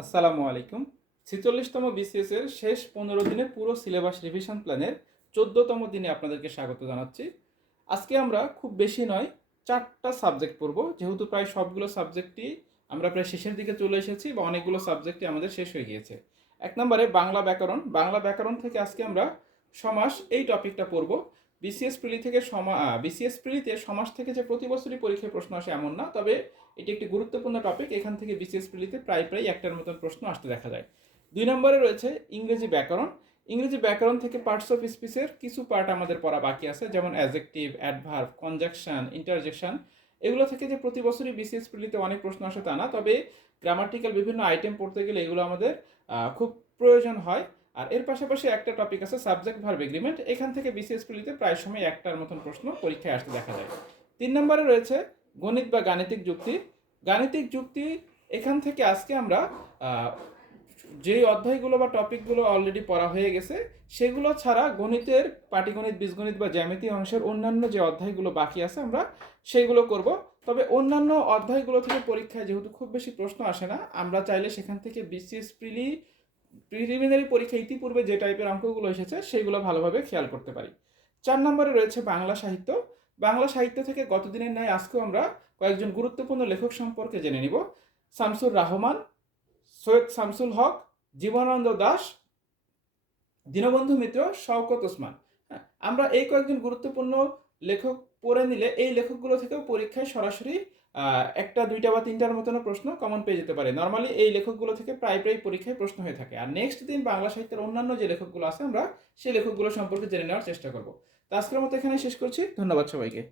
আসসালামু আলাইকুম। ছিচল্লিশতম বিসিএস এর শেষ পনেরো দিনের পুরো সিলেবাস রিভিশন প্ল্যানের চোদ্দতম দিনে আপনাদেরকে স্বাগত জানাচ্ছি। আজকে আমরা খুব বেশি নয়, চারটা সাবজেক্ট পড়ব। যেহেতু প্রায় সবগুলো সাবজেক্টই আমরা প্রায় শেষের দিকে চলে এসেছি বা অনেকগুলো সাবজেক্টই আমাদের শেষ হয়ে গিয়েছে। এক নম্বরে বাংলা ব্যাকরণ। বাংলা ব্যাকরণ থেকে আজকে আমরা সমাস এই টপিকটা পড়ব। বিসিএস প্রিলি থেকে সমা বিসিএস প্রিলিতে সমাজ থেকে যে প্রতি বছরই পরীক্ষায় প্রশ্ন আসে এমন না, তবে এটি একটি গুরুত্বপূর্ণ টপিক এখান থেকে বিসিএস প্রিলিতে প্রায় প্রায় একটার মতন প্রশ্ন আসতে দেখা যায়। দুই নম্বরে রয়েছে ইংরেজি ব্যাকরণ। ইংরেজি ব্যাকরণ থেকে পার্টস অফ স্পিচের কিছু পার্ট আমাদের পড়া বাকি আছে, যেমন অ্যাজেক্টিভ অ্যাডভার্ব কনজাকশন ইন্টারজেকশন এগুলো থেকে যে প্রতি বছরই বিসিএস প্রিলিতে অনেক প্রশ্ন আসে তা না, তবে গ্রামাটিক্যাল বিভিন্ন আইটেম পড়তে গেলে এগুলো আমাদের খুব প্রয়োজন হয়। আর এর পাশাপাশি একটা টপিক আছে সাবজেক্ট ভার্ব এগ্রিমেন্ট এখান থেকে বিসিএস প্রিলিতে প্রায় সময় একটার মতন প্রশ্ন পরীক্ষায় আসতে দেখা যায়। তিন নম্বরে রয়েছে গণিত বা গাণিতিক যুক্তি। গাণিতিক যুক্তি, এখান থেকে আজকে আমরা যে অধ্যায়গুলো বা টপিকগুলো অলরেডি পড়া হয়ে গেছে, সেগুলো ছাড়া গণিতের পাটিগণিত, বীজগণিত বা জ্যামিতি অংশের অন্যান্য যে অধ্যায়গুলো বাকি আছে আমরা সেইগুলো করব। তবে অন্যান্য অধ্যায়গুলো থেকে পরীক্ষায় যেহেতু খুব বেশি প্রশ্ন আসে না, আমরা চাইলে সেখান থেকে বিসিএস প্রিলি প্রিলিমিনারি পরীক্ষা ইতিপূর্বে যে টাইপের অঙ্কগুলো এসেছে, সেগুলো ভালোভাবে খেয়াল করতে পারি। চার নম্বরে রয়েছে বাংলা সাহিত্য। বাংলা সাহিত্য থেকে গতদিনের ন্যায় আজকেও আমরা কয়েকজন গুরুত্বপূর্ণ লেখক সম্পর্কে জেনে নিব। শামসুর রহমান, সৈয়দ শামসুল হক, জীবনানন্দ দাস, দীনবন্ধু মিত্র, শওকত ওসমান। হ্যাঁ আমরা এই কয়েকজন গুরুত্বপূর্ণ লেখক পড়ে নিলে এই লেখকগুলো থেকেও পরীক্ষায় সরাসরি একটা, দুইটা বা তিনটার মতন প্রশ্ন কমন পেয়ে যেতে পারে। নর্মালি এই লেখকগুলো থেকে প্রায় প্রায় পরীক্ষায় প্রশ্ন হয়ে থাকে। আর নেক্সট দিন বাংলা সাহিত্যের অন্যান্য যে লেখকগুলো আছে আমরা সেই লেখকগুলো সম্পর্কে জেনে নেওয়ার চেষ্টা করব। তো আজকের মতো এখানে শেষ করছি। ধন্যবাদ সবাইকে।